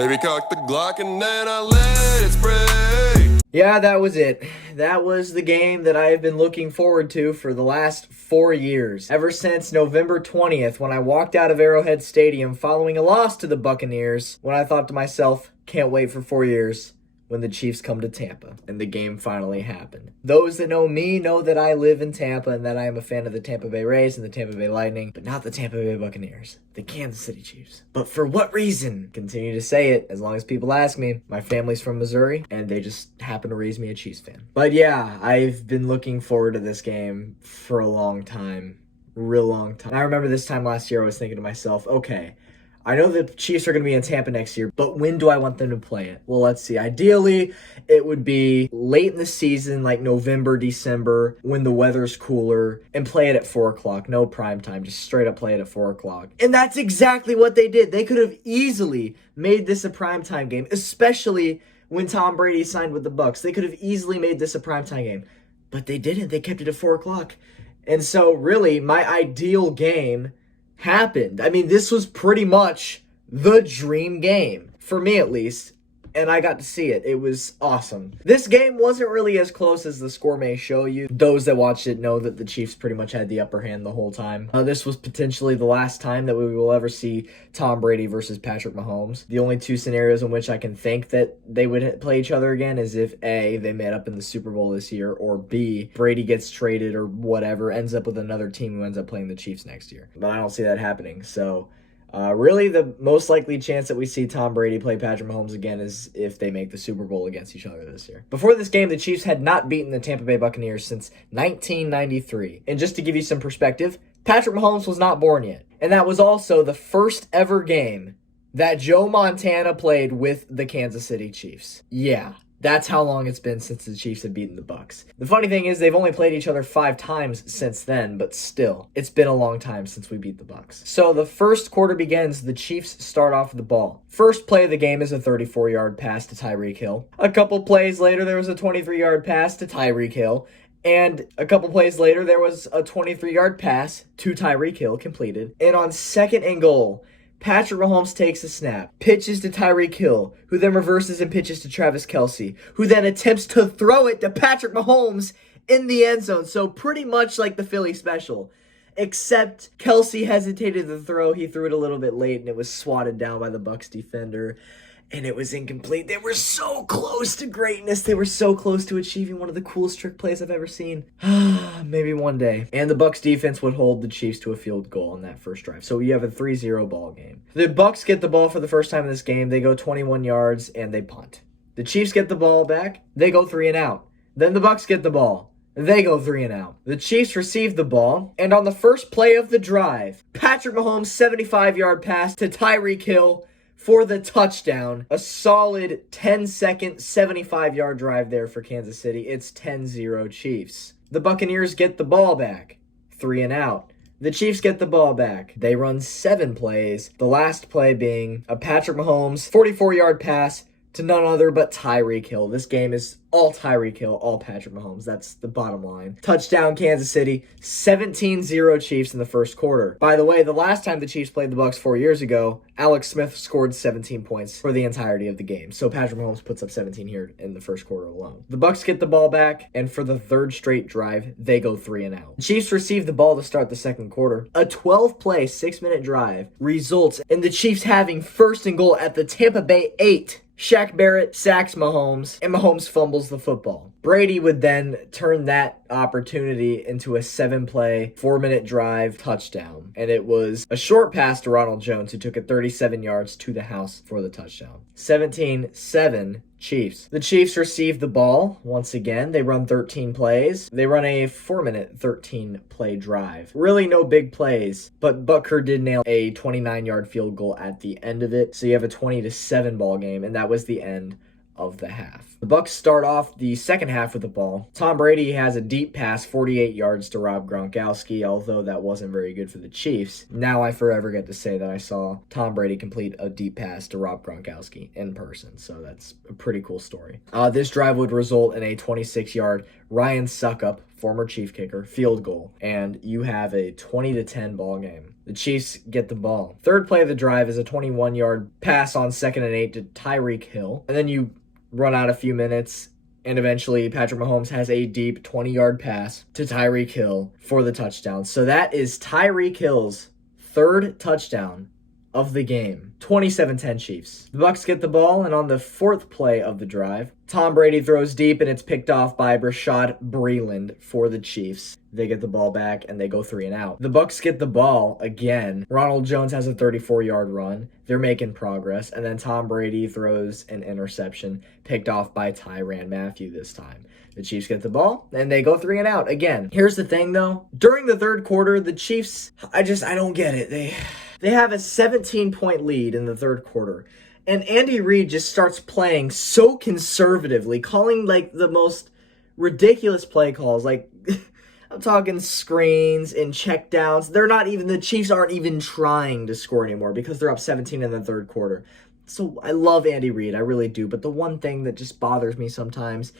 Baby, cock the Glock and then I let it spray. Yeah, that was it. That was the game that I have been looking forward to for the last 4 years. Ever since November 20th, when I walked out of Arrowhead Stadium following a loss to the Buccaneers, when I thought to myself, can't wait for 4 years when the Chiefs come to Tampa, and the game finally happened. Those that know me know that I live in Tampa and that I am a fan of the Tampa Bay Rays and the Tampa Bay Lightning, but not the Tampa Bay Buccaneers, the Kansas City Chiefs. But for what reason? Continue to say it as long as people ask me. My family's from Missouri, and they just happen to raise me a Chiefs fan. But yeah, I've been looking forward to this game for a long time. Real long time. I remember this time last year I was thinking to myself, okay, I know the Chiefs are going to be in Tampa next year, but when do I want them to play it? Well, let's see. Ideally, it would be late in the season, like November, December, when the weather's cooler, and play it at 4 o'clock. No prime time, just straight up play it at 4 o'clock. And that's exactly what they did. They could have easily made this a primetime game, especially when Tom Brady signed with the Bucs. They could have easily made this a primetime game, but they didn't. They kept it at 4 o'clock. And so, really, my ideal game happened. I mean, this was pretty much the dream game, for me at least, and I got to see it. It was awesome. This game wasn't really as close as the score may show you. Those that watched it know that the Chiefs pretty much had the upper hand the whole time. This was potentially the last time that we will ever see Tom Brady versus Patrick Mahomes. The only two scenarios in which I can think that they would play each other again is if A, they met up in the Super Bowl this year, or B, Brady gets traded or whatever, ends up with another team who ends up playing the Chiefs next year. But I don't see that happening, so really, the most likely chance that we see Tom Brady play Patrick Mahomes again is if they make the Super Bowl against each other this year. Before this game, the Chiefs had not beaten the Tampa Bay Buccaneers since 1993. And just to give you some perspective, Patrick Mahomes was not born yet. And that was also the first ever game that Joe Montana played with the Kansas City Chiefs. Yeah. That's how long it's been since the Chiefs have beaten the Bucs. The funny thing is they've only played each other 5 times since then, but still, it's been a long time since we beat the Bucs. So the first quarter begins, the Chiefs start off with the ball. First play of the game is a 34-yard pass to Tyreek Hill. A couple plays later, there was a 23-yard pass to Tyreek Hill. And a couple plays later, there was a 23-yard pass to Tyreek Hill completed. And on 2nd and goal, Patrick Mahomes takes a snap, pitches to Tyreek Hill, who then reverses and pitches to Travis Kelce, who then attempts to throw it to Patrick Mahomes in the end zone. So pretty much like the Philly special, except Kelce hesitated to throw. He threw it a little bit late, and it was swatted down by the Bucs defender, and it was incomplete. They were so close to greatness. They were so close to achieving one of the coolest trick plays I've ever seen. Maybe one day. And the Bucs defense would hold the Chiefs to a field goal on that first drive. So you have a 3-0 ball game. The Bucs get the ball for the first time in this game. They go 21 yards and they punt. The Chiefs get the ball back. They go 3 and out. Then the Bucs get the ball. They go 3 and out. The Chiefs receive the ball, and on the first play of the drive, Patrick Mahomes' 75-yard pass to Tyreek Hill for the touchdown. A solid 10-second, 75-yard drive there for Kansas City. It's 10-0 Chiefs. The Buccaneers get the ball back. 3 and out. The Chiefs get the ball back. They run 7 plays. The last play being a Patrick Mahomes 44-yard pass to none other but Tyreek Hill. This game is all Tyreek Hill, all Patrick Mahomes. That's the bottom line. Touchdown, Kansas City. 17-0 Chiefs in the first quarter. By the way, the last time the Chiefs played the Bucs 4 years ago, Alex Smith scored 17 points for the entirety of the game. So Patrick Mahomes puts up 17 here in the first quarter alone. The Bucs get the ball back, and for the 3rd straight drive, they go 3 and out. The Chiefs receive the ball to start the second quarter. A 12-play, 6-minute drive results in the Chiefs having 1st and goal at the Tampa Bay 8. Shaq Barrett sacks Mahomes, and Mahomes fumbles the football. Brady would then turn that opportunity into a 7-play, 4-minute drive touchdown. And it was a short pass to Ronald Jones, who took it 37 yards to the house for the touchdown. 17-7 Chiefs. The Chiefs receive the ball once again. They run 13 plays. They run a 4-minute, 13-play drive. Really no big plays, but Butker did nail a 29-yard field goal at the end of it. So you have a 20-7 ball game, and that was the end of the half. The Bucs start off the second half with the ball. Tom Brady has a deep pass, 48 yards to Rob Gronkowski, although that wasn't very good for the Chiefs. Now I forever get to say that I saw Tom Brady complete a deep pass to Rob Gronkowski in person, so that's a pretty cool story. This drive would result in a 26-yard Ryan Suckup former Chief kicker, field goal, and you have a 20-10 ball game. The Chiefs get the ball. Third play of the drive is a 21-yard pass on 2nd and 8 to Tyreek Hill. And then you run out a few minutes, and eventually Patrick Mahomes has a deep 20-yard pass to Tyreek Hill for the touchdown. So that is Tyreek Hill's third touchdown of the game. 27-10 Chiefs. The Bucs get the ball, and on the fourth play of the drive, Tom Brady throws deep, and it's picked off by Rashad Breeland for the Chiefs. They get the ball back, and they go 3 and out. The Bucs get the ball again. Ronald Jones has a 34-yard run. They're making progress, and then Tom Brady throws an interception, picked off by Tyrann Mathieu this time. The Chiefs get the ball, and they go 3 and out again. Here's the thing, though. During the third quarter, the Chiefs, I don't get it. They have a 17-point lead in the third quarter. And Andy Reid just starts playing so conservatively, calling like the most ridiculous play calls. Like, I'm talking screens and checkdowns. The Chiefs aren't even trying to score anymore because they're up 17 in the third quarter. So I love Andy Reid, I really do. But the one thing that just bothers me sometimes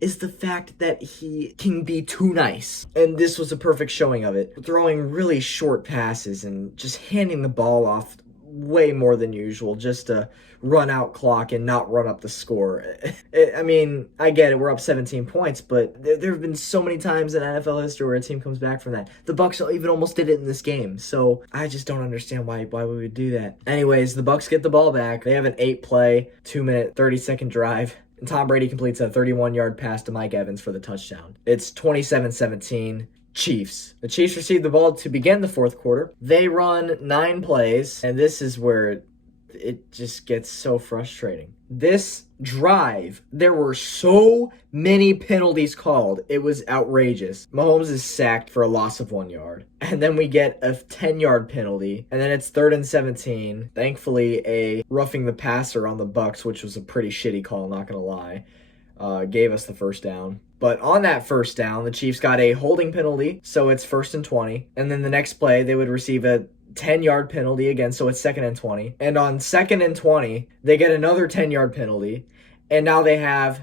is the fact that he can be too nice. And this was a perfect showing of it. Throwing really short passes and just handing the ball off way more than usual just to run out clock and not run up the score. I mean, I get it, we're up 17 points, but there have been so many times in NFL history where a team comes back from that. The Bucs even almost did it in this game, so I just don't understand why we would do that. Anyways, the Bucs get the ball back. They have an 8-play, 2-minute, 30-second drive. And Tom Brady completes a 31-yard pass to Mike Evans for the touchdown. It's 27-17 Chiefs. The Chiefs receive the ball to begin the fourth quarter. They run 9 plays, and this is where it just gets so frustrating. This drive, there were so many penalties called. It was outrageous. Mahomes is sacked for a loss of 1 yard. And then we get a 10-yard penalty. And then it's 3rd and 17. Thankfully, a roughing the passer on the Bucs, which was a pretty shitty call, not going to lie, gave us the first down. But on that first down, the Chiefs got a holding penalty, so it's 1st and 20. And then the next play, they would receive a 10-yard penalty again, so it's 2nd and 20. And on 2nd and 20, they get another 10-yard penalty, and now they have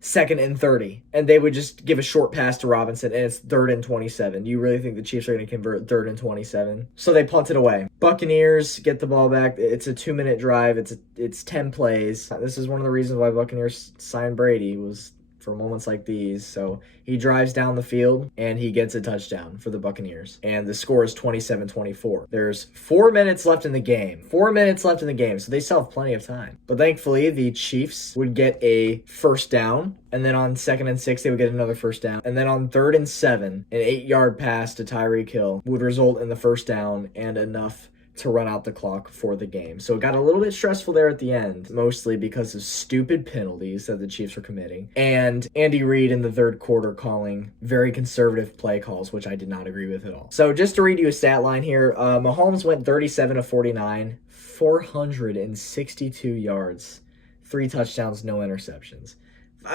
2nd and 30. And they would just give a short pass to Robinson, and it's 3rd and 27. Do you really think the Chiefs are going to convert 3rd and 27? So they punt it away. Buccaneers get the ball back. It's a 2-minute drive. It's 10 plays. This is one of the reasons why Buccaneers signed Brady, was for moments like these. So he drives down the field and he gets a touchdown for the Buccaneers. And the score is 27-24. There's 4 minutes left in the game. 4 minutes left in the game, so they still have plenty of time. But thankfully, the Chiefs would get a first down. And then on 2nd and 6, they would get another first down. And then on 3rd and 7, an 8-yard pass to Tyreek Hill would result in the first down and enough to run out the clock for the game. So it got a little bit stressful there at the end, mostly because of stupid penalties that the Chiefs were committing. And Andy Reid in the third quarter calling very conservative play calls, which I did not agree with at all. So just to read you a stat line here, Mahomes went 37 of 49, 462 yards, 3 touchdowns, no interceptions.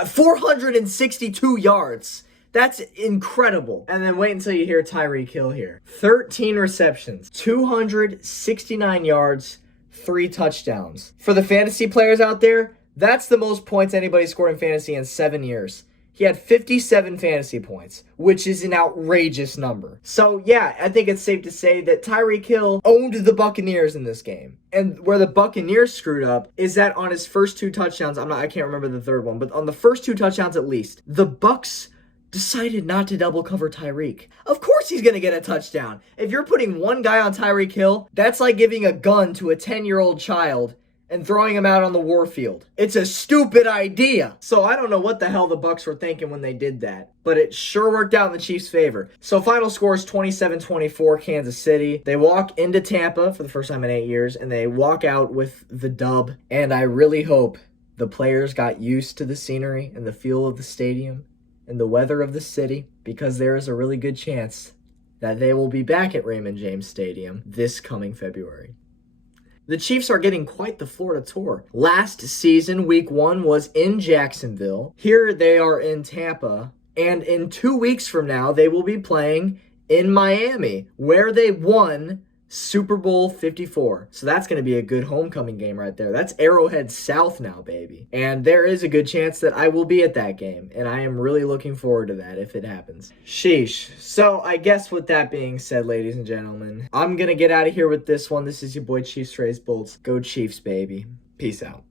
462 yards! That's incredible. And then wait until you hear Tyreek Hill here. 13 receptions, 269 yards, 3 touchdowns. For the fantasy players out there, that's the most points anybody scored in fantasy in 7 years. He had 57 fantasy points, which is an outrageous number. So yeah, I think it's safe to say that Tyreek Hill owned the Buccaneers in this game. And where the Buccaneers screwed up is that on his first 2 touchdowns, I can't remember the third one, but on the first 2 touchdowns at least, the Bucs decided not to double cover Tyreek. Of course he's going to get a touchdown. If you're putting one guy on Tyreek Hill, that's like giving a gun to a 10-year-old child and throwing him out on the war field. It's a stupid idea. So I don't know what the hell the Bucs were thinking when they did that, but it sure worked out in the Chiefs' favor. So final score is 27-24 Kansas City. They walk into Tampa for the first time in 8 years, and they walk out with the dub. And I really hope the players got used to the scenery and the feel of the stadium and the weather of the city, because there is a really good chance that they will be back at Raymond James Stadium this coming February. The Chiefs are getting quite the Florida tour. Last season, week 1 was in Jacksonville. Here they are in Tampa. And in 2 weeks from now, they will be playing in Miami, where they won Super Bowl 54. So that's going to be a good homecoming game right there. That's Arrowhead South now, baby. And there is a good chance that I will be at that game. And I am really looking forward to that if it happens. Sheesh. So I guess with that being said, ladies and gentlemen, I'm going to get out of here with this one. This is your boy Chiefs Raised Bolts. Go Chiefs, baby. Peace out.